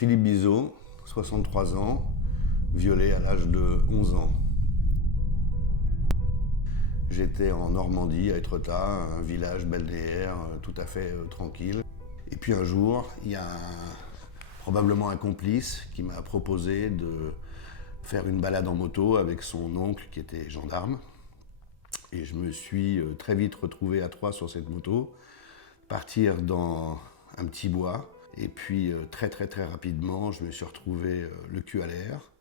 Philippe Bizot, 63 ans, violé à l'âge de 11 ans. J'étais en Normandie, à Étretat, un village balnéaire tout à fait tranquille. Et puis un jour, il y a probablement un complice qui m'a proposé de faire une balade en moto avec son oncle qui était gendarme. Et je me suis très vite retrouvé à trois sur cette moto, partir dans un petit bois. Et puis très rapidement, je me suis retrouvé le cul à l'air.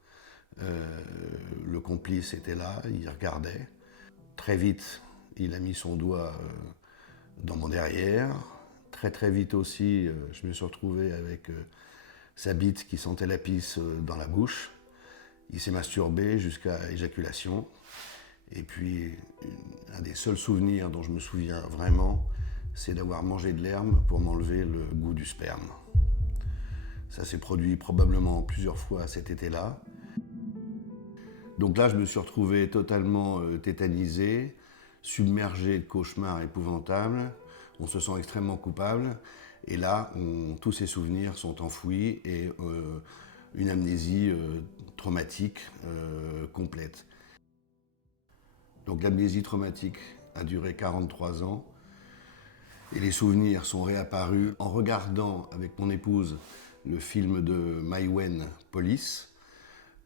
Le complice était là, il regardait. Très vite, il a mis son doigt dans mon derrière. Très vite aussi, je me suis retrouvé avec sa bite qui sentait la pisse dans la bouche. Il s'est masturbé jusqu'à éjaculation. Et puis, un des seuls souvenirs dont je me souviens vraiment, c'est d'avoir mangé de l'herbe pour m'enlever le goût du sperme. Ça s'est produit probablement plusieurs fois cet été-là. Donc là, je me suis retrouvé totalement tétanisé, submergé de cauchemars épouvantables. On se sent extrêmement coupable. Et là, tous ces souvenirs sont enfouis et une amnésie traumatique complète. Donc l'amnésie traumatique a duré 43 ans. Et les souvenirs sont réapparus en regardant avec mon épouse le film de Mai Wen, Police,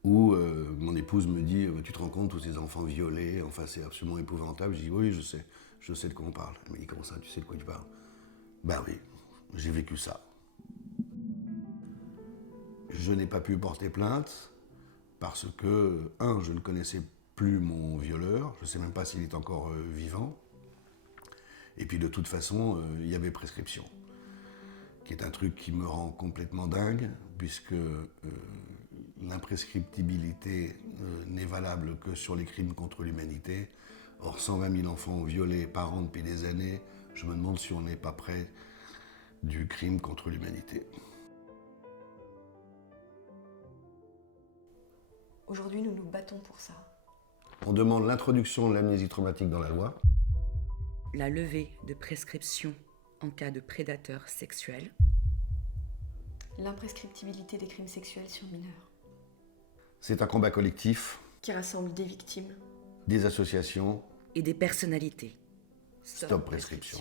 où mon épouse me dit « Tu te rends compte, tous ces enfants violés, enfin c'est absolument épouvantable ». Je dis « Oui, je sais de quoi on parle ». Elle me dit « Comment ça, tu sais de quoi tu parles ?» Ben oui, j'ai vécu ça. Je n'ai pas pu porter plainte parce que, je ne connaissais plus mon violeur, je ne sais même pas s'il est encore vivant. Et puis de toute façon, il y avait prescription, qui est un truc qui me rend complètement dingue, puisque l'imprescriptibilité n'est valable que sur les crimes contre l'humanité. Or, 120 000 enfants violés par an depuis des années, je me demande si on n'est pas près du crime contre l'humanité. Aujourd'hui, nous nous battons pour ça. On demande l'introduction de l'amnésie traumatique dans la loi. La levée de prescription en cas de prédateur sexuel. L'imprescriptibilité des crimes sexuels sur mineurs. C'est un combat collectif, Qui rassemble des victimes. des associations. Et des personnalités. Stop prescription.